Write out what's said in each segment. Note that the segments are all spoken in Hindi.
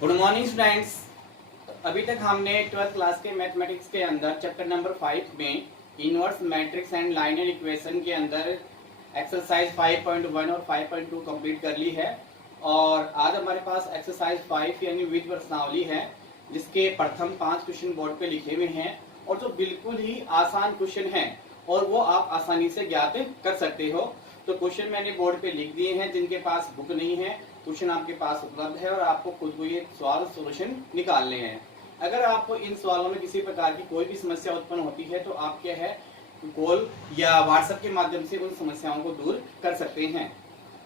Good morning students. अभी तक हमने 12th क्लास के मैथमेटिक्स के अंदर चैप्टर नंबर 5 में inverse matrix and linear equation के अंदर एक्सरसाइज 5.1 और 5.2 कंप्लीट कर ली है। और आज हमारे पास एक्सरसाइज 5 यानी विधि प्रश्नावली है, जिसके प्रथम 5 क्वेश्चन बोर्ड पे लिखे हुए हैं और जो बिल्कुल ही आसान क्वेश्चन हैं और वो आप आसानी से ज्ञात कर सकते हो। तो क्वेश्चन मैंने बोर्ड पे लिख दिए हैं। जिनके पास बुक नहीं है, क्वेश्चन आपके पास उपलब्ध है और आपको खुद को ये सवाल सोल्यूशन निकालने हैं। अगर आपको इन सवालों में किसी प्रकार की कोई भी समस्या उत्पन्न होती है तो आप क्या है, कॉल या व्हाट्सएप के माध्यम से उन समस्याओं को दूर कर सकते हैं।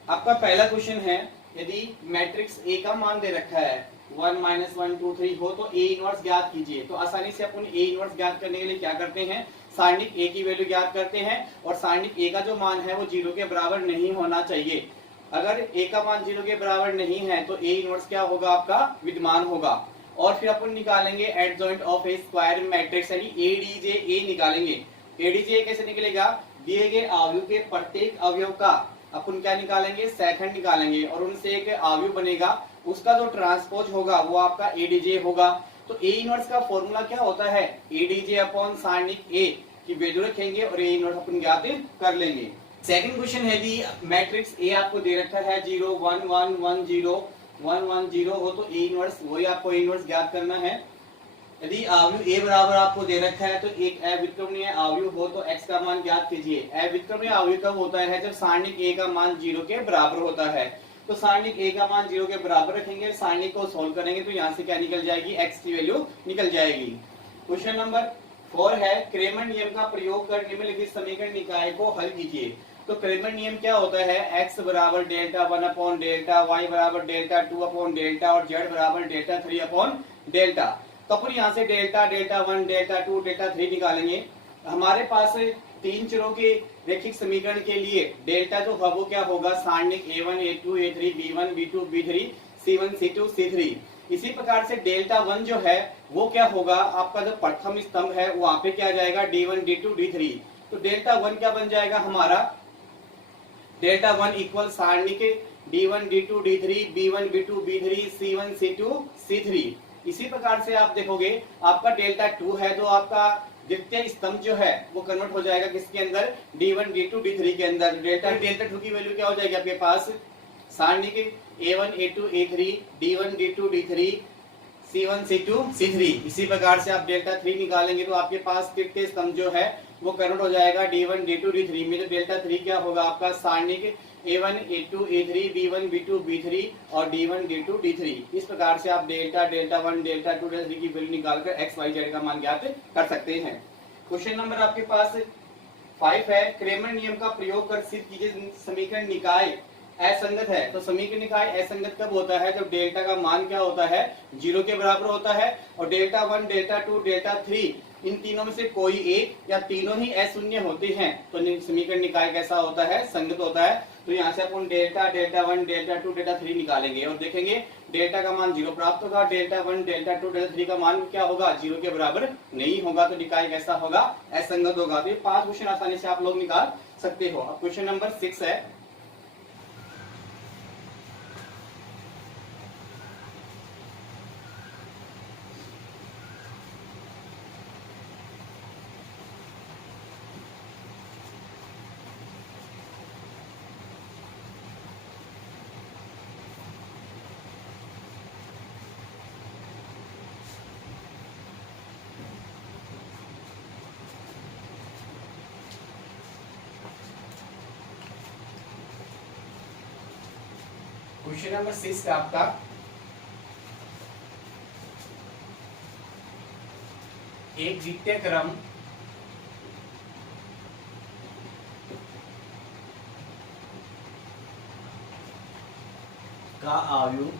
आपका पहला क्वेश्चन है, यदि मैट्रिक्स ए का मान दे रखा है 1 - 1 2 3 हो तो ए इनवर्स ज्ञात कीजिए। तो आसानी से अपन ए इनवर्स ज्ञात करने के लिए क्या करते हैं, सारणिक ए की वैल्यू ज्ञात करते हैं और सारणिक ए का जो मान है वो 0 के बराबर नहीं होना चाहिए। अगर ए का मान 0 के बराबर नहीं है तो ए इनवर्स क्या होगा, आपका विद्यमान होगा। और फिर अपन निकालेंगे adjoint of A square matrix यानी एडीजे ए निकालेंगे। एडीजे कैसे निकलेगा, दिए गए अवयव के प्रत्येक अवयव का अपन क्या निकालेंगे, सेकंड निकालेंगे और उनसे एक अवयव बनेगा, उसका जो ट्रांसपोज होगा वो आपका एडीजे होगा। तो ए इनवर्स का फॉर्मूला क्या होता है, एडीजे अपॉन सारणिक ए की वैल्यू रखेंगे और ए इनवर्स अपन ज्ञात कर लेंगे। सेकंड क्वेश्चन है, यदि मैट्रिक्स ए आपको दे रखा है 0 1 1 1 0 1 1 0 हो तो ए इनवर्स वही आपको ए इनवर्स ज्ञात करना है। यदि अवयव ए बराबर आपको दे रखा है तो एक अव्युत्क्रमणीय अवयव हो तो x का मान ज्ञात कीजिए। अव्युत्क्रमणीय अवयव कब होता है, जब सारणिक a का मान 0 के बराबर होता है। तो सारणिक a का मान 0 के बराबर रखेंगे, सारणिक को सोल्व करेंगे तो यहाँ से क्या निकल जाएगी, x की वैल्यू निकल जाएगी। क्वेश्चन नंबर 4 है, क्रेमर नियम का प्रयोग कर निम्नलिखित समीकरण निकाय को हल कीजिए। तो क्रेमर नियम क्या होता है, x बराबर डेल्टा 1 अपॉन डेल्टा, y बराबर डेल्टा 2 अपॉन डेल्टा और z बराबर डेल्टा 3 अपॉन डेल्टा। तो अपन यहाँ से डेल्टा डेल्टा 1 डेल्टा 2 डेल्टा 3 निकालेंगे। हमारे पास तीन चरों के रैखिक समीकरण के लिए डेल्टा जो है वो क्या होगा, सारणिक a1 a2 a3 b1 b2 b3 c1 c2 c3। इसी प्रकार से डेल्टा 1 जो है वो क्या होगा, आपका जो प्रथम स्तंभ है वहां पे क्या जाएगा, d1 d2 d3। तो डेल्टा 1 क्या बन जाएगा हमारा, delta 1 equal सारणिक d1 d2 d3 b1 b2 b3 c1 c2 c3। इसी प्रकार से आप देखोगे आपका डेल्टा 2 है तो आपका द्वितीय स्तंभ जो है वो कन्वर्ट हो जाएगा किसके अंदर, d1 d2 d3 के अंदर। डेल्टा 2 की वैल्यू क्या हो जाएगी आपके पास, सारणिक a1 a2 a3 d1 d2 d3 c1 c2 c3। इसी प्रकार से आप डेल्टा 3 निकालेंगे तो आपके पास तृतीय स्तंभ जो है वो कन्वर्ट हो जाएगा d1 d2 d3 में। तो डेल्टा 3 क्या होगा आपका, सारणिक a1 a2 a3 b1 b2 b3 और d1 d2 d3। इस प्रकार से आप डेल्टा डेल्टा 1 डेल्टा 2 डेल्टा 3 की वैल्यू निकालकर x y z का मान ज्ञात कर सकते हैं। क्वेश्चन नंबर आपके पास 5 है, क्रेमर नियम का प्रयोग कर सिद्ध कीजिए समीकरण निकाय असंगत है। तो समीकरण निकाय असंगत कब होता है, जब डेल्टा का मान क्या होता है, 0 के बराबर होता है और डेल्टा 1 डेल्टा 2 डेल्टा 3 इन तीनों में से कोई एक या तीनों ही अशून्य होते हैं तो समीकरण निकाय कैसा होता है, संगत होता है। तो यहाँ से अपन डेल्टा डेल्टा 1 डेल्टा 2 डेल्टा 3 निकालेंगे और देखेंगे डेल्टा का मान 0 प्राप्त होगा, डेल्टा 1 डेल्टा 2 डेल्टा 3 का मान क्या होगा, 0 के बराबर नहीं होगा। तो निकाय कैसा होगा, असंगत होगा। तो ये 5 क्वेश्चन आसानी से आप लोग निकाल सकते हो। अब क्वेश्चन नंबर 6 है, क्वेश्चन नंबर 6 का आपका एक द्वितीय क्रम का अवयव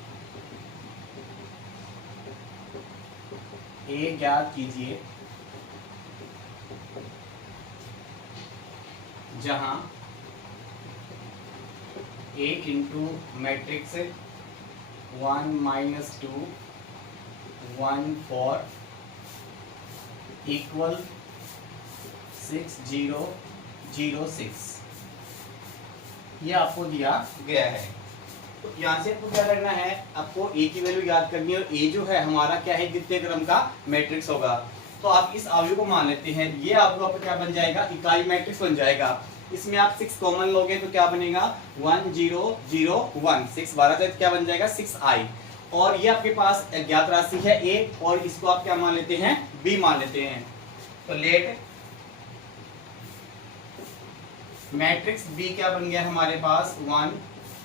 ए ज्ञात कीजिए जहां a इंटू मैट्रिक्स 1 - 2 1 4 इक्वल 6 0 0 6 ये आपको दिया गया है। तो यहाँ से आपको क्या करना है, आपको ए की वैल्यू याद करनी है और ए जो है हमारा क्या है, द्वितीय क्रम का मैट्रिक्स होगा। तो आप इस अवयव को मान लेते हैं, ये अवयव आपका क्या बन जाएगा, इकाई मैट्रिक्स बन जाएगा। इसमें आप 6 कॉमन लोगे तो क्या बनेगा 1 0 0 1, 6 12 से क्या बन जाएगा 6i। और ये आपके पास ज्ञात राशि है a और इसको आप क्या मान लेते हैं, b मान लेते हैं। तो लेट मैट्रिक्स b क्या बन गया हमारे पास 1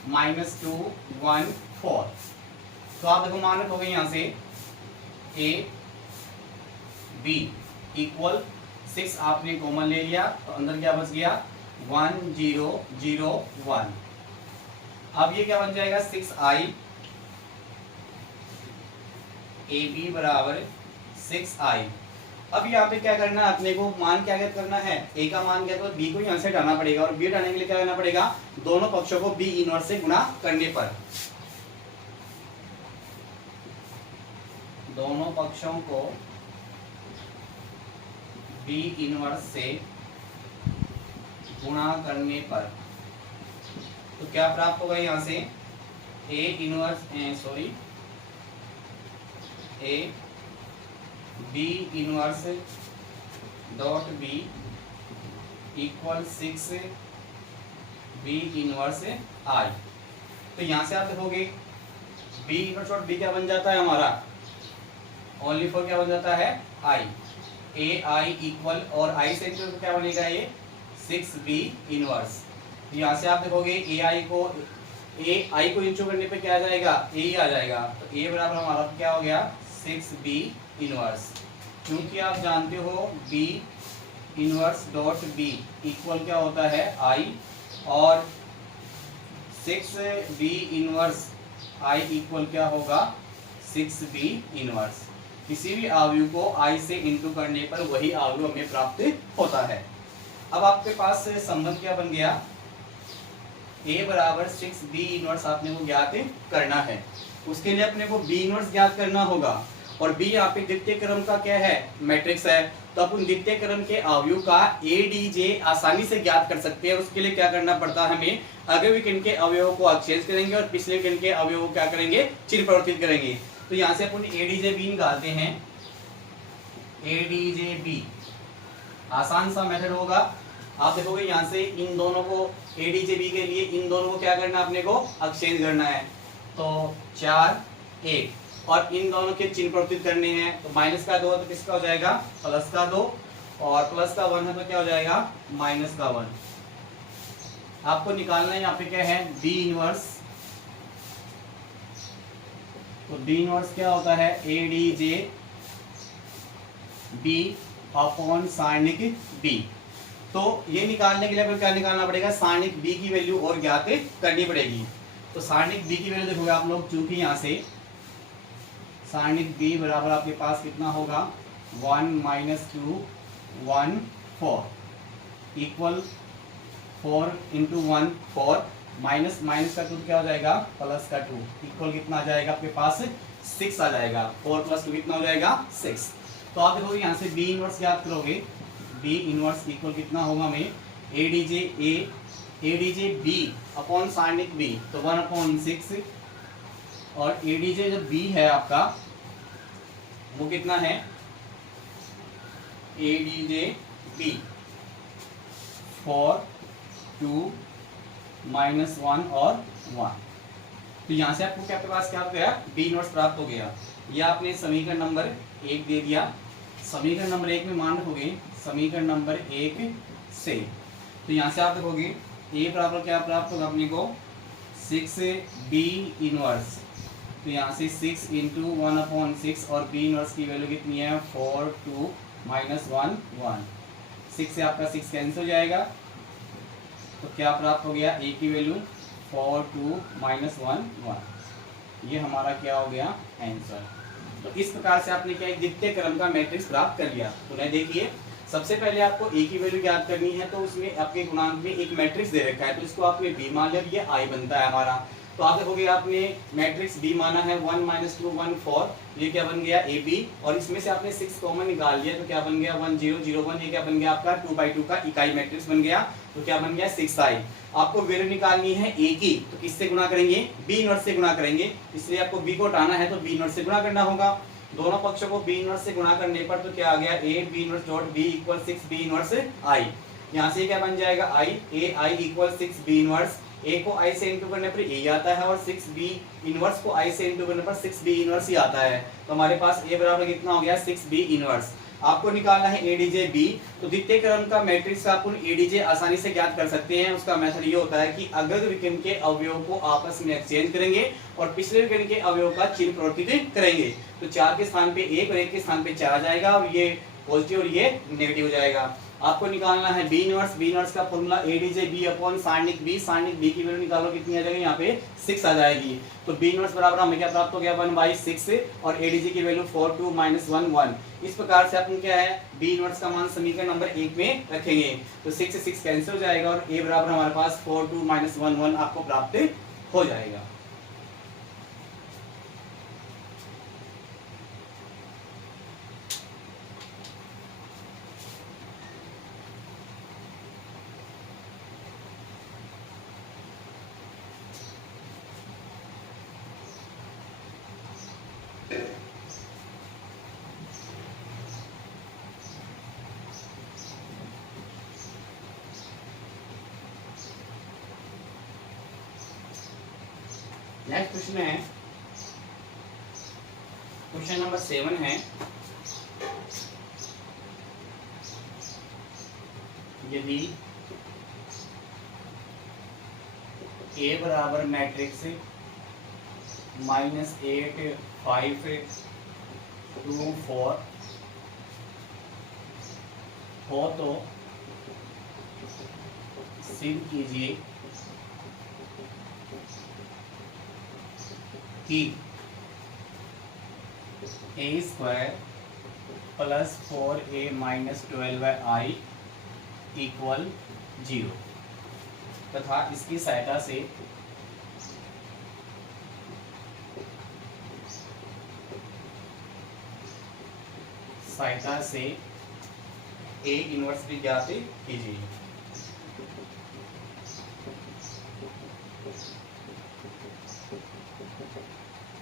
-2 1 4। तो आप देखो मान रखोगे यहाँ से a b इक्वल 6 आपने कॉमन ले लिया तो अंदर क्या बच गया 1 0 0 1। अब ये क्या बन जाएगा 6i ए बी बराबर 6i। अब यहाँ पे क्या करना है अपने को, मान क्या ज्ञात करना है, a का मान क्या, तो b को यहाँ से हटाना पड़ेगा और b हटाने के लिए क्या करना पड़ेगा, दोनों पक्षों को b इनवर्स से गुणा करने पर, दोनों पक्षों को b इनवर्स से गुणा करने पर तो क्या प्राप्त होगा यहाँ से a inverse a b inverse dot b equal 6 b inverse i। तो यहाँ से आप देखोगे b इनवर्स डॉट b क्या बन जाता है हमारा, ओनली फॉर क्या बन जाता है i, a i इक्वल और i से तो क्या बनेगा ये 6b इनवर्स। यहाँ से आप देखोगे a i को इंचू करने पे क्या आ जाएगा, a ही आ जाएगा। तो a बराबर हमारा क्या हो गया 6b इनवर्स। क्योंकि आप जानते हो b inverse dot b equal क्या होता है i और 6b इनवर्स i इक्वल क्या होगा 6b इनवर्स। किसी भी अवयव को i से इंटू करने पर वही अवयव हमें प्राप्त होता है। अब आपके पास संबंध क्या बन गया, a बराबर 6b इनवर्स आपने को ज्ञात करना है। उसके लिए अपने को b इनवर्स ज्ञात करना होगा और b यहाँ पे द्वितीय क्रम का क्या है, मैट्रिक्स है। तो अपन द्वितीय क्रम के अवयव का ADJ आसानी से ज्ञात कर सकते हैं। उसके लिए क्या करना पड़ता है हमें, अगले खंड के अवयवों को एक्सचेंज करेंगे और पिछले खंड के अवयवों को क्या करेंगे, चिन्ह परिवर्तित करेंगे। तो यहाँ से अपन ADJ निकालते हैं, ADJ आसान सा मेथड होगा। आप देखोगे यहाँ से इन दोनों को ADJ के लिए इन दोनों को क्या करना है, अपने को एक्सचेंज करना है। तो 4 1 और इन दोनों के चिन्ह परिवर्तित करने हैं। तो माइनस का 2 तो किसका हो जाएगा, प्लस का 2 और प्लस का 1 है तो क्या हो जाएगा माइनस का 1। आपको निकालना है यहाँ पे क्या है b इनवर्स। तो b इनवर्स क्या होता है ADJ b अपॉन सारणिक b। तो ये निकालने के लिए आपको क्या निकालना पड़ेगा, सारणिक b की वैल्यू और ज्ञात करनी पड़ेगी। तो सारणिक b की वैल्यू देखोगे आप लोग, चूंकि यहाँ से सारणिक b बराबर आपके पास कितना होगा 1 -2 1 4 इक्वल 4 इंटू 1 4 माइनस माइनस का 2 क्या हो जाएगा प्लस का 2 इक्वल कितना आ जाएगा आपके पास 6 आ जाएगा। 4 + 2 कितना हो जाएगा 6। तो आप देखोगे यहाँ से b इनवर्स याद करोगे, b इनवर्स इक्वल कितना होगा हमें ADJ b अपॉन सारणिक b तो 1/6 और ADJ जो b है आपका वो कितना है ADJ b 4 2 -1 और 1। तो यहाँ से आपको क्या पास क्या हो गया b इनवर्स प्राप्त हो गया। ये आपने समीकरण नंबर 1 दे दिया। समीकरण नंबर 1 में मान रखोगे समीकरण नंबर 1 से। तो यहाँ से आप देखोगे a बराबर क्या प्राप्त होगा अपने को 6b इनवर्स। तो यहाँ से 6 इंटू 1/6 और b इनवर्स की वैल्यू कितनी है 4 2 -1 1। 6 से आपका 6 कैंसिल हो जाएगा तो क्या प्राप्त हो गया a की वैल्यू 4 2 -1 1। ये हमारा क्या हो गया आंसर। तो इस प्रकार से आपने क्या एक द्वितीय क्रम का मैट्रिक्स प्राप्त कर लिया। तो नहीं देखिए सबसे पहले आपको a की वैल्यू ज्ञात करनी है। तो उसमें आपके गुणांक में एक मैट्रिक्स दे रखा है तो इसको आपने b मान लिया, ये i बनता है हमारा। तो आप देखोगे आपने मैट्रिक्स बी माना है 1 - 2 1 4, ये क्या बन गया ए बी, और इसमें से आपने 6 कॉमन निकाल लिया तो क्या बन गया 1 0 0 1, ये क्या बन गया आपका 2/2 का इकाई मैट्रिक्स बन गया। तो क्या बन गया 6i। आपको वैल्यू निकालनी है ए की, तो किससे गुणा करेंगे, बी इनवर्स से गुणा करेंगे, इसलिए आपको बी को हटाना है तो बी इनवर्स से गुणा करना होगा। दोनों पक्षों को बी इनवर्स से गुणा करने पर तो क्या आ गया A B inverse dot B equal 6 B inverse I. यहाँ से क्या बन जाएगा I, A I equal 6 B inverse, A को आई से इंटू करने पर ए आता है और 6 बी इनवर्स को आई से इंटू करने पर 6 बी इनवर्स ही आता है। तो हमारे पास ए बराबर कितना हो गया 6 बी इनवर्स। आपको निकालना है एडीजे बी। तो द्वितीय क्रम का मैट्रिक्स का अपन एडीजे आसानी से ज्ञात कर सकते हैं। उसका मेथड ये होता है कि अग्र विकर्ण के अवयवों को आपस में एक्सचेंज करेंगे और पिछले विकर्ण के अवयवों का चिन्ह परिवर्तित करेंगे। तो 4 के स्थान पे 1 और 1 के स्थान पे 4 आ जाएगा और ये पॉजिटिव और ये नेगेटिव हो जाएगा। आपको निकालना है बी इनवर्स। बी इनवर्स का फॉर्मूला एडीजे बी अपॉन सारणिक बी। सारणिक बी की वैल्यू निकालो कितनी आ जाएगी, यहाँ पे 6 आ जाएगी। तो बी इनवर्स बराबर हमें क्या प्राप्त हो गया 1/6 और एडीजे की वैल्यू 4 2 - 1 1। इस प्रकार से अपन क्या है बी इनवर्स का मान समीकरण नंबर 1 में रखेंगे तो 6 से 6 कैंसिल हो जाएगा और ए बराबर हमारे पास 4 2 - 1 1 आपको प्राप्त हो जाएगा। नेक्स्ट क्वेश्चन है, क्वेश्चन नंबर 7 है। यदि ए बराबर मैट्रिक्स -8 5 2 4 हो तो सिद्ध कीजिए कि a² + 4a - 12i = 0 तथा इसकी सहायता से a इनवर्स भी ज्ञात कीजिए।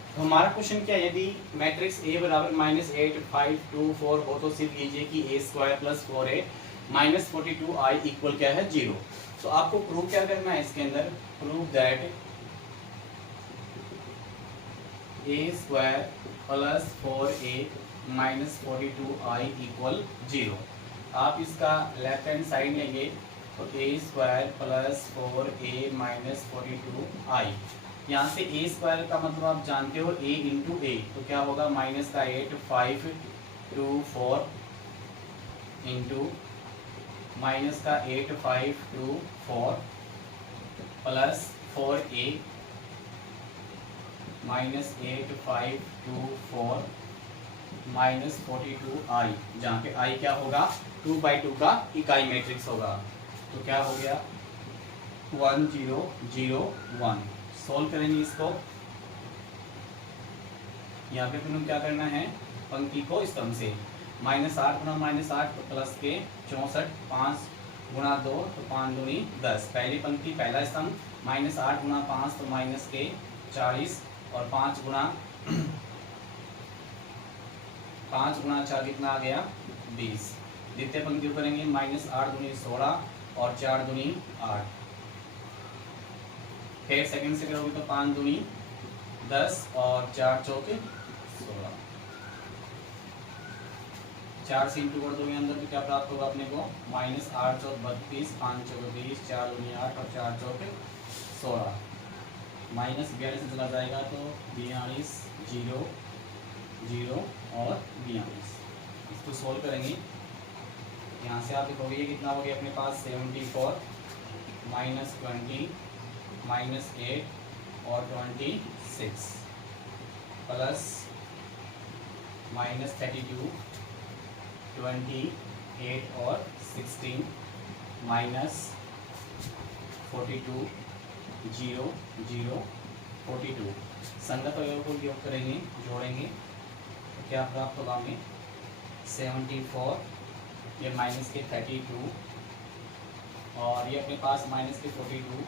तो हमारा क्वेश्चन क्या है, यदि मैट्रिक्स A बराबर -8 5 2 4 हो तो सिद्ध कीजिए कि a² + 4a - 42i इक्वल क्या है 0। तो आपको प्रूव क्या करना है इसके अंदर, prove that a² + 4a - 42i = 0। आप इसका लेफ्ट हैंड साइड लेंगे तो a² + 4a - 42i, यहाँ से a² का मतलब आप जानते हो a × a, तो क्या होगा -8 5 2 4 इंटू -8 5 2 4 प्लस 4a -8 5 2 4 -42i, जहाँ पे i क्या होगा 2/2 का इकाई मैट्रिक्स होगा। तो क्या हो गया 1 0 0 1। सोल्व करेंगे इसको। यहाँ पे फिर क्या करना है, पंक्ति को स्तंभ से -8 गुणा -8 प्लस के 64 5 गुणा 2 तो 5 दूनी 10। पहली पंक्ति पहला स्तंभ -8 गुणा 5 तो माइनस के 40 और 5 गुणा 4 कितना आ गया 20। द्वितीय पंक्ति करेंगे -8 दूनी 16 और 4 दूनी 8। फिर सेकंड से करोगे तो 5 दूनी 10 और 4 चौके 16। 4 से इंटू कर दोगे अंदर तो क्या प्राप्त होगा अपने को -8 चौक 32 5 चौक 20 4 दूनी 8 और 4 चौके 16। -42 से चला जाएगा तो 42 0 0 और 42। इसको सोल्व करेंगे। यहाँ से आप देखोगे ये कितना हो गया अपने पास 74 -20 -8 और 26 प्लस -32 28 और 16 -42 0 0 42। संगत अवयव को योग करेंगे, जोड़ेंगे तो क्या प्राप्त होगा हमें 74, ये माइनस के 32 और ये अपने पास माइनस के 42,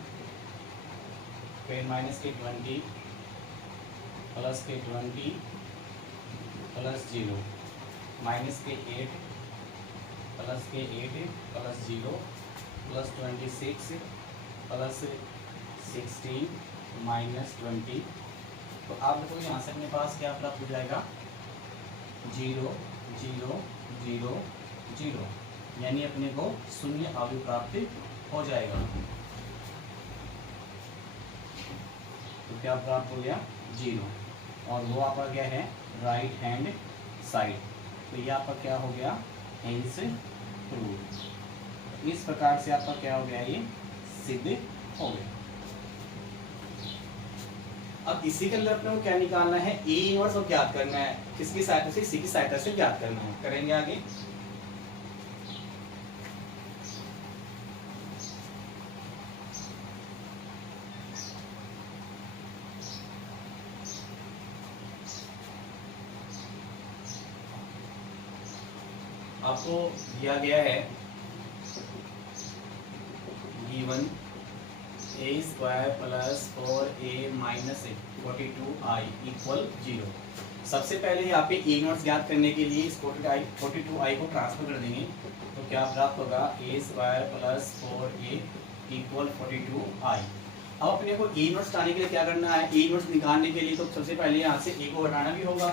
फिर माइनस के 20 प्लस के 20 प्लस 0 माइनस के 8 प्लस के 8 प्लस 0 प्लस 26 प्लस 16 माइनस 20। तो आप देखो यहाँ से अपने पास क्या प्राप्त हो जाएगा 0 0 0 0, यानी अपने को शून्य अवयव प्राप्त हो जाएगा। तो क्या प्राप्त हो गया 0, और वो आपका क्या है राइट हैंड साइड। तो ये आपका क्या हो गया हेंस प्रूव। इस प्रकार से आपका क्या हो गया ये सिद्ध हो गया। अब इसी के अंदर अपने को क्या निकालना है ए इनवर्स और ज्ञात करना है, किसकी सहायता से, इसी की सहायता से ज्ञात करना है। करेंगे आगे। आपको दिया गया है given A square plus 4a minus 42i equal 0। सबसे पहले यहाँ पे ए नोट्स ज्ञात करने के लिए इस 42i को ट्रांसफर कर देंगे तो क्या प्राप्त होगा ए square plus 4a equal 42i। अब अपने को ए नोट्स हटाने के लिए क्या करना है, ए नोट्स निकालने के लिए तो सबसे पहले यहाँ से ए को हटाना भी होगा।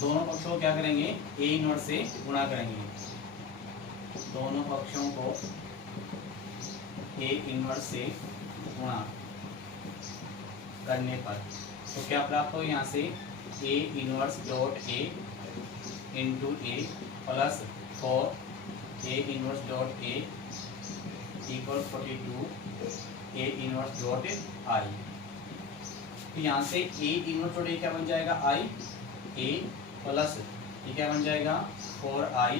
दोनों पक्षों को क्या करेंगे ए नोट से गुणा करेंगे, दोनों पक्षों को ए इनवर्स से गुणा करने पर तो क्या प्राप्त हो यहाँ से A inverse dot A into A plus 4 A inverse dot A equal 42 A inverse dot आई। तो यहाँ से ए इनवर्स डॉट ए क्या बन जाएगा आई, ए प्लस ये क्या बन जाएगा 4i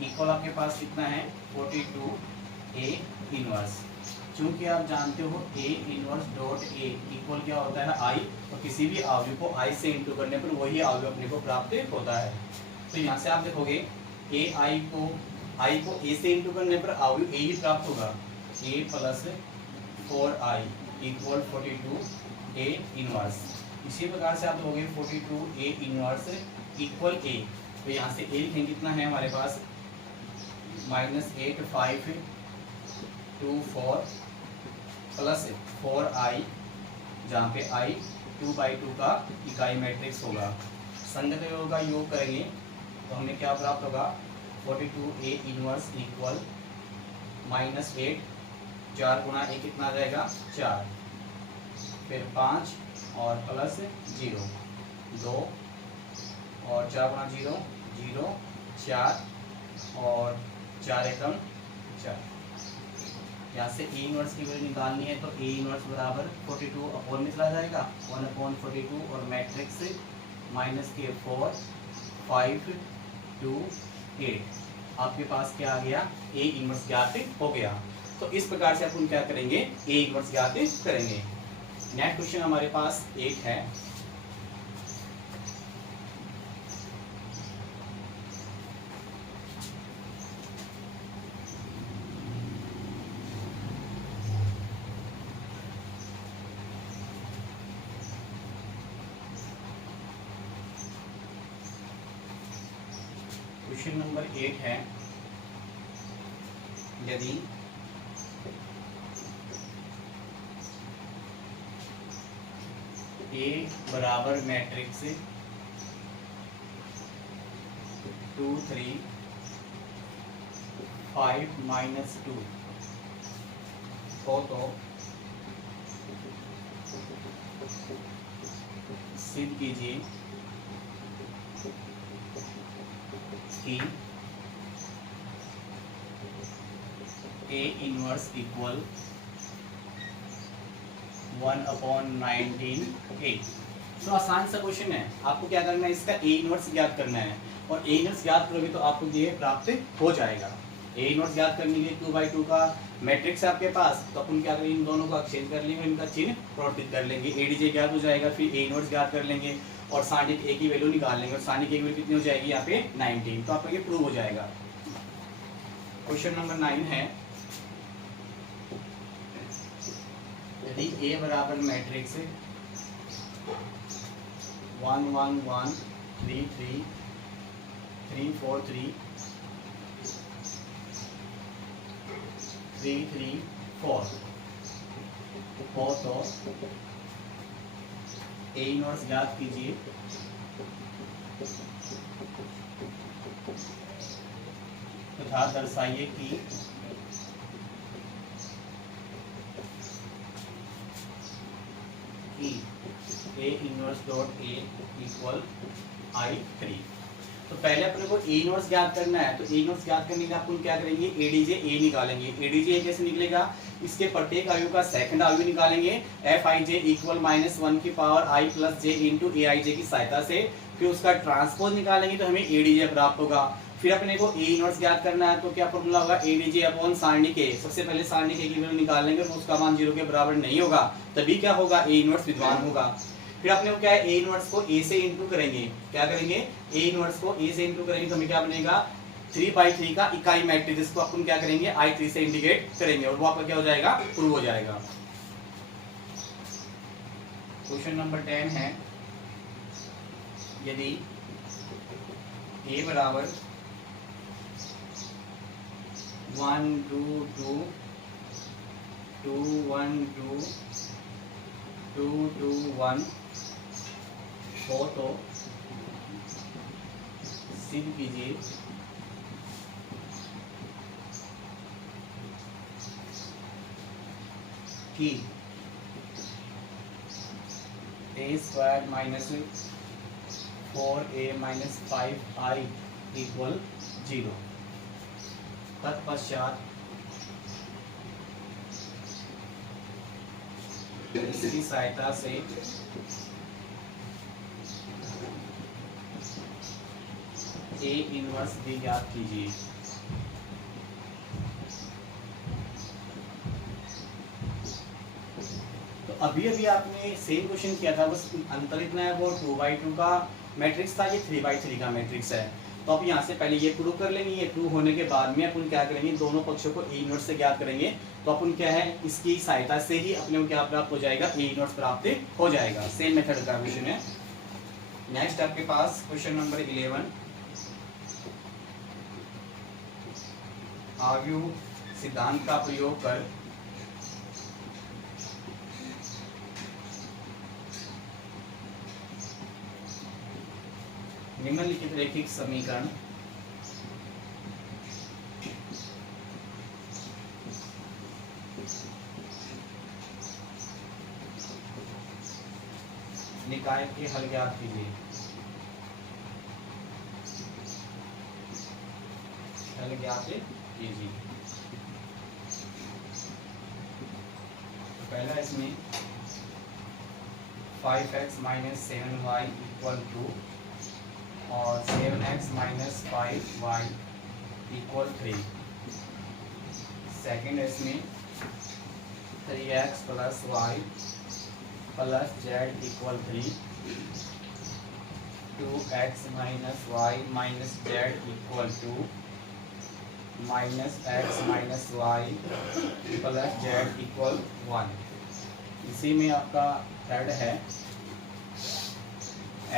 इक्वल आपके पास कितना है 42 ए इनवर्स। चूंकि आप जानते हो A inverse dot A equal क्या होता है आई, तो किसी भी अवयव को आई से इंटू करने पर वही अवयव अपने को प्राप्त होता है। तो यहाँ से आप देखोगे ए आई को ए से इंटू करने पर अवयव ए ही प्राप्त होगा, A plus 4i equal 42 A inverse. इसी प्रकार से आप देखोगे 42 ए इनवर्स इक्वल ए, तो यहाँ से ए लिखेंगे कितना है हमारे पास -8 5 2 4 प्लस 4i, जहाँ पे i 2/2 का इकाई मैट्रिक्स होगा। संगत अवयवों का योग करेंगे तो हमें क्या प्राप्त होगा 42 ए इनवर्स इक्वल -8 4 गुणा ए कितना आ जाएगा 4, फिर 5 और प्लस 0 2 और 4 गुणा 0 0 4 और 4 एकम 4। यहाँ से ए इनवर्स की वैल्यू निकालनी है तो ए इनवर्स बराबर 42 अपॉन में चला जाएगा 1/42 और मैट्रिक्स -4 5 2 8। आपके पास क्या आ गया ए इनवर्स ज्ञात हो गया। तो इस प्रकार से अपन क्या करेंगे ए इनवर्स ज्ञात करेंगे। नेक्स्ट क्वेश्चन हमारे पास 8 है। क्वेश्चन नंबर 8 है, यदि ए बराबर मैट्रिक्स 2 3 5 -2 हो तो सिद्ध कीजिए कि ए इनवर्स इक्वल 1/19 तो आसान सा क्वेश्चन है। आपको क्या करना है इसका ए इनवर्स ज्ञात करना है और ए इनवर्स ज्ञात करोगे तो आपको ये प्राप्त हो जाएगा। ए इनवर्स ज्ञात करने के लिए 2/2 का मैट्रिक्स है आपके पास, तो अपन क्या करेंगे, इन दोनों को एक्सचेंज कर लेंगे, इनका चिन्ह परिवर्तित कर लेंगे, एडीजे ज्ञात हो जाएगा, फिर ए इनवर्स ज्ञात कर लेंगे और सारणिक ए की वैल्यू निकाल लेंगे, और सारणिक ए की वैल्यू कितनी हो जाएगी यहाँ पे 19, तो आपका ये प्रूव हो जाएगा। क्वेश्चन नंबर 9 है, यदि ए बराबर मैट्रिक्स 1 1 1 3 3 3 4 3 3 3 4 हो तो ए इनवर्स ज्ञात कीजिए तथा दर्शाइए कि A inverse dot A equal I3। तो पहले अपने को ए इनवर्स ज्ञात करना है, तो ए इनवर्स ज्ञात करने के लिए अपन क्या करेंगे, एडीजे ए निकालेंगे। एडीजे कैसे निकलेगा, इसके प्रत्येक अवयव का सेकंड अवयव निकालेंगे, एफ आई जे इक्वल -1 की पावर आई प्लस जे इंटू ए आई जे की सहायता से, फिर उसका ट्रांसपोज निकालेंगे तो हमें एडीजे प्राप्त होगा। फिर अपने को ए इनवर्स ज्ञात करना है, तो क्या फॉर्मूला होगा, एडीजे अपॉन सारणिक ए। सबसे पहले सारणिक ए की वैल्यू निकालेंगे, तो उसका मान 0 के बराबर नहीं होगा, तभी क्या होगा, ए इनवर्स विद्यमान होगा। फिर अपने को क्या है, ए इनवर्स को ए से इंटू करेंगे, क्या करेंगे, ए इनवर्स को ए से इंटू करेंगे, तो हमें क्या बनेगा 3/3 का इकाई मैट्रिक्स, जिसको अपन क्या करेंगे I3 से इंडिकेट करेंगे, और वो आपका क्या हो जाएगा, प्रूव हो जाएगा। क्वेश्चन नंबर 10 है, यदि ए बराबर 1 2 2 2 1 2 2 2 1 हो तो सिद्ध कीजिए कि a² minus 4a minus 5i equal 0। तत्पश्चात इसकी सहायता से ए इनवर्स भी ज्ञात कीजिए। तो अभी आपने सेम क्वेश्चन किया था, बस अंतर इतना है, वो 2/2 का मैट्रिक्स था, ये 3/3 का मैट्रिक्स है। तो अब यहाँ से पहले ये प्रूव कर लेंगे, ये प्रूव होने के बाद में अपन क्या करेंगे, दोनों पक्षों को ए इनवर्स से ज्ञात करेंगे। तो अपन क्या है, इसकी सहायता से ही अपने को क्या प्राप्त हो जाएगा, ए इनवर्स प्राप्त हो जाएगा। सेम मेथड का क्वेश्चन है। नेक्स्ट आपके पास क्वेश्चन नंबर 11, आव्यूह सिद्धांत का प्रयोग कर निम्नलिखित रैखिक समीकरण निकाय के हल ज्ञात कीजिए। हल ज्ञात कीजिए। तो पहला इसमें 5x माइनस 7y इक्वल 2 और 7x minus 5y equal 3। Second इसमें 3x plus y plus z equal 3, 2x minus y minus z equal 2, minus x minus y plus z equal 1। इसी में आपका थर्ड है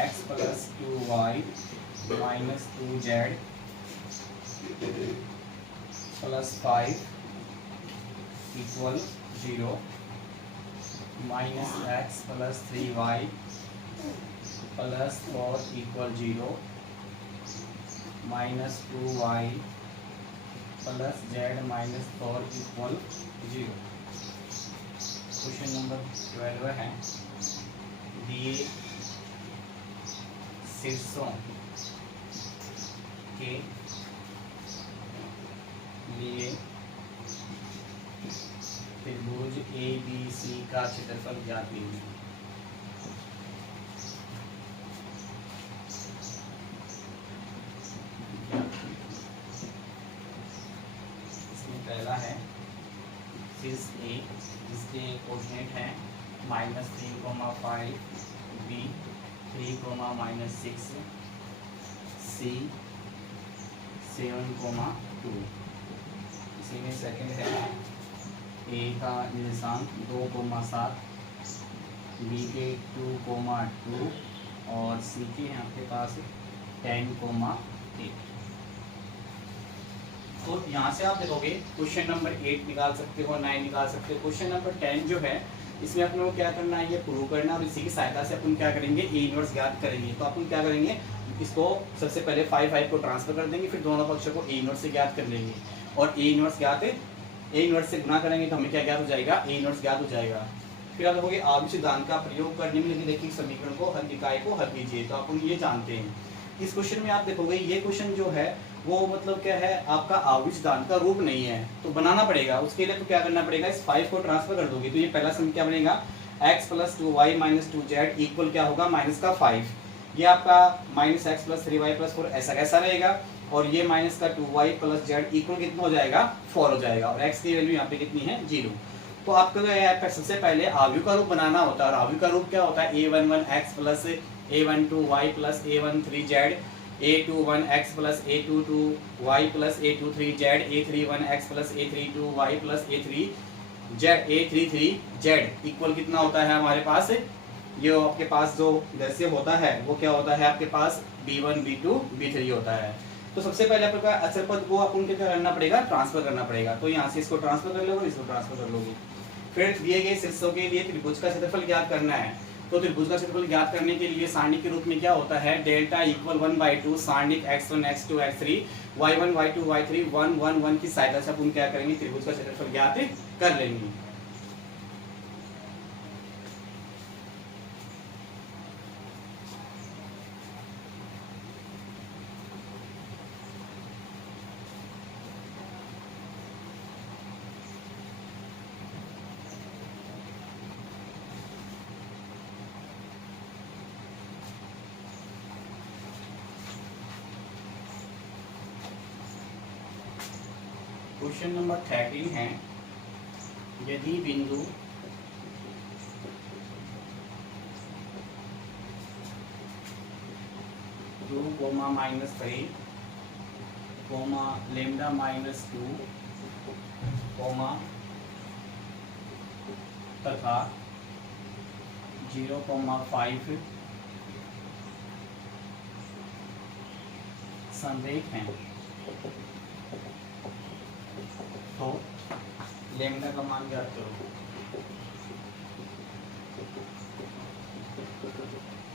x plus 2y minus 2z plus 5 equal 0, minus x plus 3y plus 4 equal 0, minus 2y plus z minus 4 equal 0। Question number 12 है, दिए शीर्षों के लिए त्रिभुज ABC का क्षेत्रफल ज्ञात कीजिए। जिसके कोऑर्डिनेट हैं -3,5, बी 3,-6, सी 7,2। इसी में सेकंड है ए का निर्देशांक 2,7, बी के 2,2 और सी के हैं आपके पास 10,8। तो यहाँ से आप देखोगे क्वेश्चन नंबर 8 निकाल सकते हो, 9 निकाल सकते हो। क्वेश्चन नंबर 10 जो है इसमें अपन को क्या करना है, ये प्रूव करना, और इसी की सहायता से अपन क्या करेंगे, ए इनवर्स ज्ञात करेंगे। तो अपन क्या करेंगे, इसको सबसे पहले 5 को ट्रांसफर कर देंगे, फिर दोनों पक्षों को ए इनवर्स से ज्ञात कर लेंगे, और ए इनवर्स ज्ञात है, ए इनवर्स से गुना करेंगे तो हमें क्या ज्ञात हो जाएगा, ए इनवर्स ज्ञात हो जाएगा। फिर आप देखोगे आव्यूह सिद्धांत का प्रयोग करने में, देखिए समीकरण को हल निकाय को हल कीजिए, तो अपन ये जानते हैं। इस क्वेश्चन में आप देखोगे ये क्वेश्चन जो है वो मतलब क्या है, आपका आव्यूह सिद्धांत का रूप नहीं है, तो बनाना पड़ेगा। उसके लिए तो क्या करना पड़ेगा, इस 5 को ट्रांसफर कर दोगे तो ये पहला समीकरण क्या बनेगा, x + 2y - 2z इक्वल क्या होगा, -5। ये आपका -x + 3y + 4 ऐसा कैसा रहेगा, और ये -2y + z इक्वल कितना हो जाएगा, 4 हो जाएगा, और x की वैल्यू यहाँ पे कितनी है, 0। तो आपको सबसे पहले आव्यूह का रूप बनाना होता है, और आव्यूह का रूप क्या होता है, a11x + a12y + a13z, a21x + a22y + a23z, a31x + a32y + a33z equal कितना होता है हमारे पास, ये आपके पास जो दृश्य होता है वो क्या होता है, आपके पास b1 b2 b3 होता है। तो सबसे पहले आपके पास अचर पद को अपन क्या करना पड़ेगा, ट्रांसफर करना पड़ेगा। तो यहाँ से इसको ट्रांसफर कर लोगे, इसको ट्रांसफर कर लोगे। फिर दिए गए शीर्षों के लिए त्रिभुज का क्षेत्रफल ज्ञात करना है। तो त्रिभुज का क्षेत्रफल ज्ञात करने के लिए सारणी के रूप में क्या होता है, delta equal 1/2 सारणिक x1 x2 x3 y1 y2 y3 1 1 1 की सहायता से अपन क्या करेंगे, त्रिभुज का क्षेत्रफल ज्ञात कर लेंगे। क्वेश्चन नंबर 13 है, यदि बिंदु -3, -2, तथा 0,5 संरेख हैं, तो लैम्डा का मान ज्ञात करो।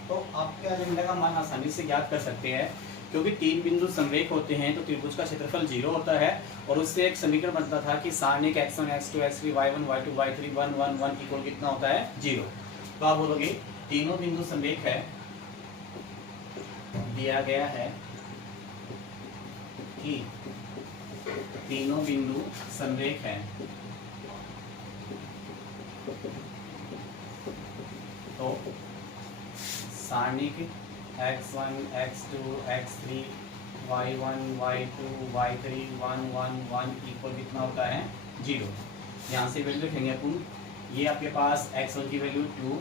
तो आप क्या लैम्डा का मान आसानी से ज्ञात कर सकते हैं, क्योंकि 3 बिंदु संरेख होते हैं तो त्रिभुज का क्षेत्रफल 0 होता है, और उससे एक समीकरण बनता था कि सारणिक x1 x2 x3 y1 y2 y3 1 1 1 equal कितना होता है, 0। तो आप बोलोगे तीनों बिंदु संरेख है, दिया गया है कि तीनों बिंदु संरेख है, तो सारणिक x1 x2 x3 y1 y2 y3 1 1 1 equal कितना होता है, 0। यहाँ से वैल्यू लिखेंगे अपन, ये आपके पास x1 की वैल्यू 2,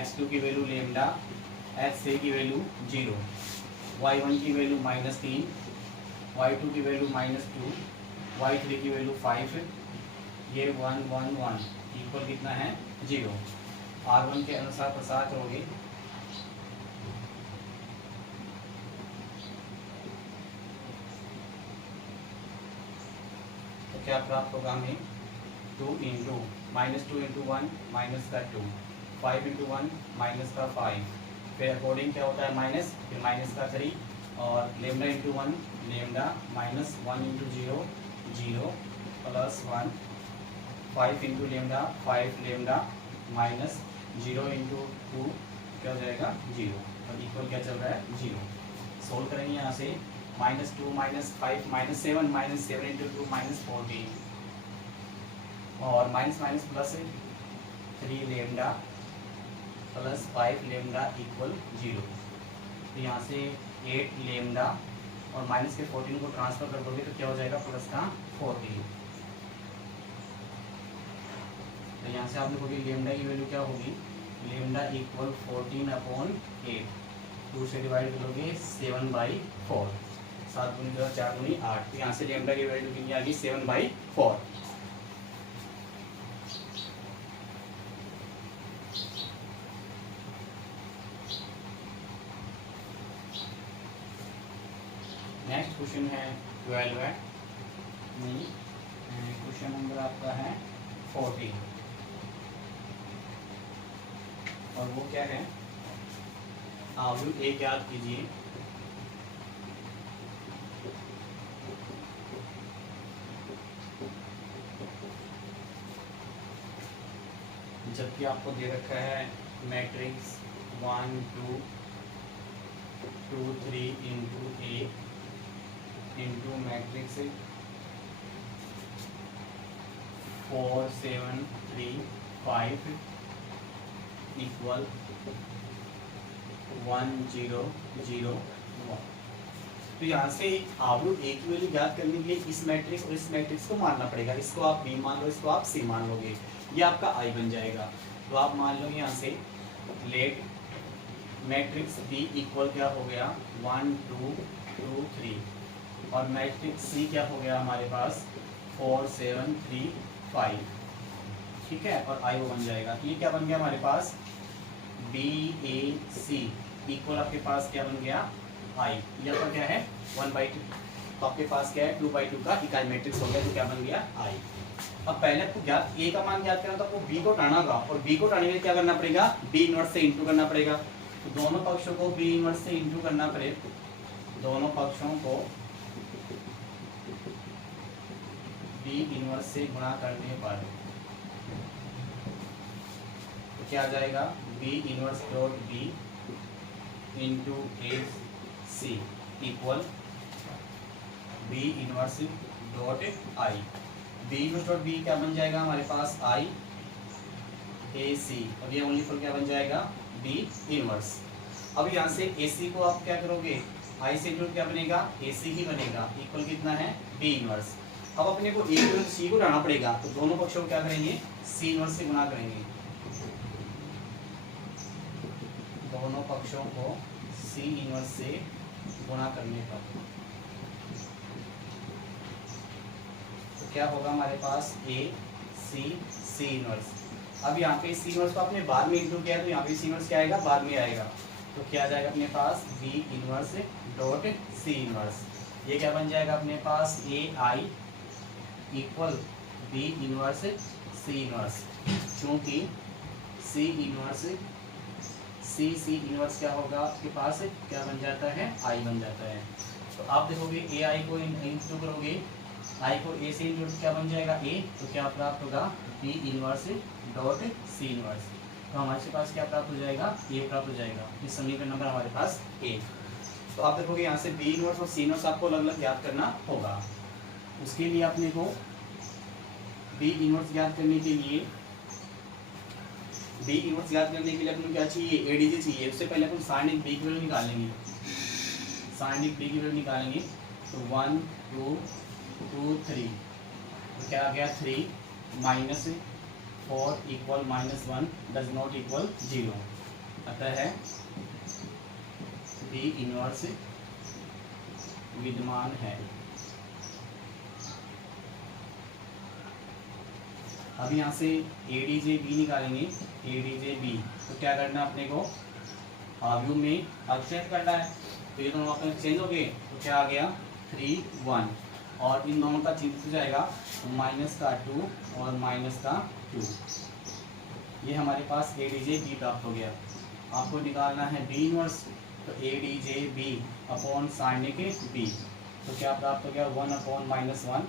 x2 की वैल्यू लैम्डा, x3 की वैल्यू 0, y1 की वैल्यू -3, y2 की वैल्यू -2, y3 की वैल्यू 5, ये 1 1 1 इक्वल कितना है, 0। R1 के अनुसार प्रसार करोगे तो क्या प्राप्त होगा हमें, 2 × -2 × 1 -2, 5 × 1 -5, फिर अकॉर्डिंग क्या होता है माइनस, फिर -3, और लैम्डा × 1 लैम्डा -1 × 0 0 +1, 5 × लैम्डा 5 लैम्डा -0 × 2 क्या हो जाएगा, 0, और इक्वल क्या चल रहा है, 0। सोल्व करेंगे यहाँ से, -2 -5 -7 -7 × 2 -14, और -3 लैम्डा +5 लैम्डा इक्वल 0। तो यहाँ से 8 लैम्डा और माइनस के 14 को ट्रांसफर कर दोगे तो क्या हो जाएगा, प्लस का 14। तो यहाँ से आप लिखोगे लेमडा की वैल्यू क्या होगी, लेमडा इक्वल 14/8, 2 से डिवाइड करोगे 7/4, 7 गुनी 2 4 गुनी 8, तो यहाँ से लेमडा की वैल्यू कितनी आ गई 7/4। नेक्स्ट क्वेश्चन है 12 है, नहीं क्वेश्चन नंबर आपका है 14, और वो क्या है, आव्यूह एक याद कीजिए। जबकि आपको दे रखा है मैट्रिक्स 1 2 2 3 इंटू ए इंटू मैट्रिक्स 4 7 3 5 इक्वल 1 0 0 1। तो यहाँ से आव्यूह एक की वैल्यू ज्ञात करने के लिए इस मैट्रिक्स और इस मैट्रिक्स को मानना पड़ेगा। इसको आप बी मान लो, इसको आप सी मान लोगे, ये आपका आई बन जाएगा। तो आप मान लोगे यहाँ से लेट मैट्रिक्स बी इक्वल क्या हो गया 1 2 2 3, और मैट्रिक्स सी क्या हो गया हमारे पास 4 7 3 5, ठीक है, और आई वो बन जाएगा। तो ये क्या बन गया हमारे पास बी ए सी इक्वल आपके पास क्या बन गया आई, ये आपका क्या है 1/2, तो आपके पास क्या है 2/2 का इकाई मैट्रिक्स हो गया, तो क्या बन गया आई। अब पहले आपको ज्ञात ए का मान ज्ञात करना, तो आपको बी को हटाना होगा, और बी को हटाने के लिए क्या करना पड़ेगा, बी इनवर्स से इंटू करना पड़ेगा। तो दोनों पक्षों को बी इनवर्स से इंटू करना पड़ेगा, दोनों पक्षों को बी इनवर्स से गुणा करने पर तो क्या आ जाएगा B inverse dot B into A C equal B inverse dot I. B inverse dot B क्या बन जाएगा हमारे पास आई ए सी, और ये ओनली फॉर क्या बन जाएगा बी इनवर्स। अब यहाँ से ए सी को आप क्या करोगे, आई से इंटू क्या बनेगा ए सी ही बनेगा, इक्वल कितना है बी इनवर्स। अब अपने को ए को सी को लाना पड़ेगा, तो दोनों पक्षों को क्या करेंगे सी इनवर्स से गुणा करेंगे, दोनों पक्षों को सी इनवर्स से गुणा करने पर तो क्या होगा हमारे पास ए सी इनवर्स। अब यहाँ पे सी इनवर्स को आपने बाद में इंटू किया, तो यहाँ पे सी इनवर्स क्या आएगा बाद में आएगा, तो क्या आ जाएगा अपने पास B inverse dot C inverse. ये क्या बन जाएगा अपने पास A I equal B inverse C inverse, क्योंकि सी इनवर्स क्या होगा आपके पास क्या बन जाता है आई बन जाता है। तो आप देखोगे ए आई को इंटू करोगे, आई को ए से इंटू क्या बन जाएगा ए, तो क्या प्राप्त होगा B inverse dot C inverse. तो हमारे पास क्या प्राप्त हो जाएगा ए प्राप्त हो जाएगा, इस समीकरण नंबर हमारे पास ए। तो आप देखोगे यहाँ से बी इनवर्स और सी इनवर्स आपको अलग अलग ज्ञात करना होगा। उसके लिए अपने को बी इनवर्स ज्ञात करने के लिए अपने क्या चाहिए एडीजी चाहिए। उससे पहले अपन साइनिक बी की वैल्यू निकालेंगे, तो 1 2 2 3, तो क्या आ गया 3 minus 4 equal -1 does not equal 0, अतः है बी इनवर्स विद्यमान है। अब यहाँ से एडीजे बी निकालेंगे, एडीजे बी, तो क्या करना अपने को आव्यूह में एक्सचेंज करना है, तो ये दोनों अपने चेंज हो गए, तो क्या आ गया 3 1, और इन दोनों का चेंज हो जाएगा -2 और -2, ये हमारे पास एडीजे बी प्राप्त हो गया। आपको निकालना है बी इनवर्स, तो एडीजे बी अपॉन साइनिक बी, तो क्या प्राप्त हो गया 1/-1,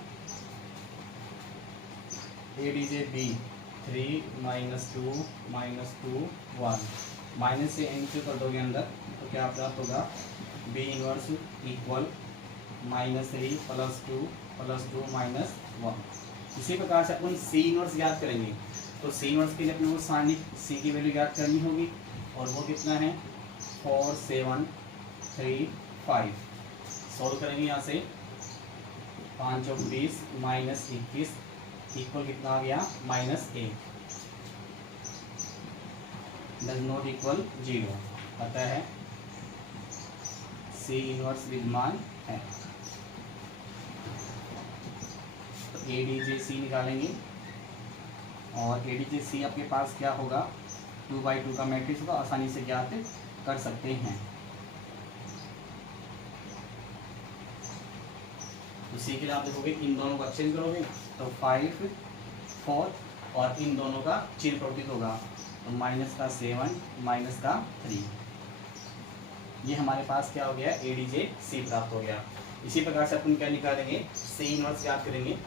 एडीजे बी 3 -2 -2 1, माइनस से एंट्री कर दोगे अंदर, तो क्या प्राप्त होगा बी इनवर्स इक्वल -3 +2 +2 -1। इसी प्रकार से अपन सी इनवर्स ज्ञात करेंगे, तो सी इनवर्स के लिए अपने को साइनिक सी की वैल्यू ज्ञात करनी होगी, और वो कितना है 4 7 3 5। सॉल्व करेंगे यहाँ से 5 और 20 -21 इक्वल कितना आ गया -1। डज नॉट इक्वल 0, अतः है सी इनवर्स विद्यमान है। तो ए डी जे सी निकालेंगे और ए डी जे सी आपके पास क्या होगा, 2/2 का मैट्रिक्स होगा, आसानी से ज्ञात कर सकते हैं। उसी के लिए आप देखोगे इन दोनों को एक्सचेंज करोगे तो 5 4 और इन दोनों का चिन्ह प्रवर्तित होगा, तो -7 -3, ये हमारे पास क्या हो गया, ए डी जे सी प्राप्त हो गया। इसी प्रकार से अपन क्या निकालेंगे, सी इनवर्स याद करेंगे।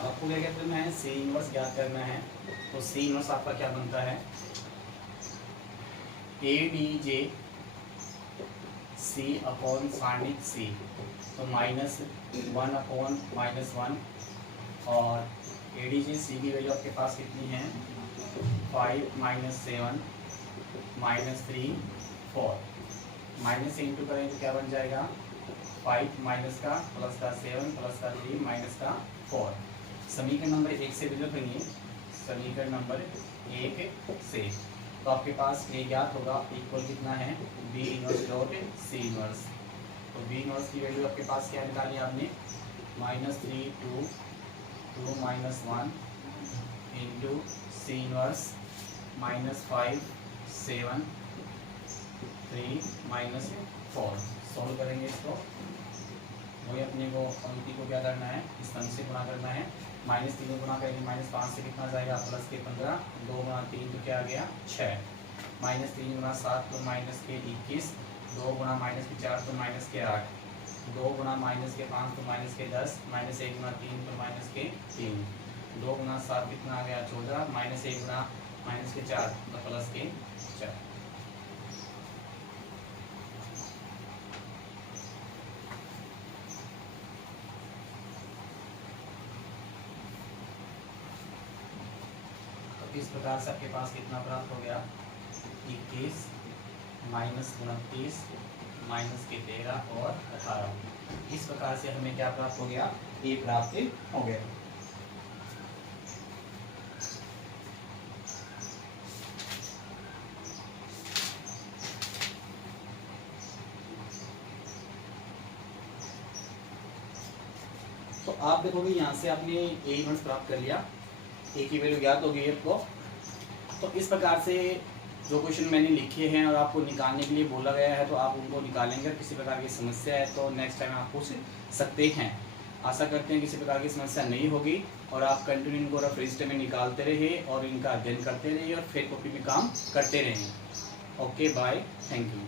आपको क्या करना है, सी इनवर्स ज्ञात करना है। तो सी इनवर्स आपका क्या बनता है, A D J C upon सारणिक सी, तो -1/-1 और ए डी जे सी की वैल्यू आपके पास कितनी है, 5 -7 -3 4, माइनस से इंटू करेंगे तो क्या बन जाएगा, 5 माइनस का प्लस का 7 प्लस का 3 माइनस का 4। समीकरण नंबर 1 से भी लिखेंगे, समीकरण नंबर 1 से, तो आपके पास ए ज्ञात होगा, इक्वल कितना है, B inverse dot C inverse. तो बी इनवर्स की वैल्यू आपके पास क्या निकाली आपने, -3 2 2 -1 इंटू सी इनवर्स -5 7 3 -4। सॉल्व करेंगे इसको, वही अपने को पंक्ति को क्या करना है, इस अंक से गुणा करना है, -3 को गुणा करेंगे, -5 से कितना जाएगा, प्लस के 15, 2 गुणा 3 तो क्या आ गया 6, -3 गुणा 7 तो माइनस के 21, 2 गुणा -4 तो -8, 2 गुणा -5 तो -10, -1 गुणा 3 तो -3, 2 गुणा 7 कितना आ गया 14, -1 गुणा -4 तो प्लस के 4। इस प्रकार से आपके पास कितना प्राप्त हो गया, 21 -29 -13 और 18। इस प्रकार से हमें क्या प्राप्त हो गया, ए प्राप्त हो गया। तो आप देखोगे यहाँ से आपने ए इनवर्स प्राप्त कर लिया, ए की वैल्यू ज्ञात हो गई आपको। तो इस प्रकार से जो क्वेश्चन मैंने लिखे हैं और आपको निकालने के लिए बोला गया है, तो आप उनको निकालेंगे। और किसी प्रकार की समस्या है तो नेक्स्ट टाइम आप पूछ सकते हैं। आशा करते हैं किसी प्रकार की समस्या नहीं होगी और आप कंटिन्यू इनको रेफरेंस में निकालते रहिए और इनका अध्ययन करते रहिए और फिर कॉपी में काम करते रहिए। Okay bye, thank you.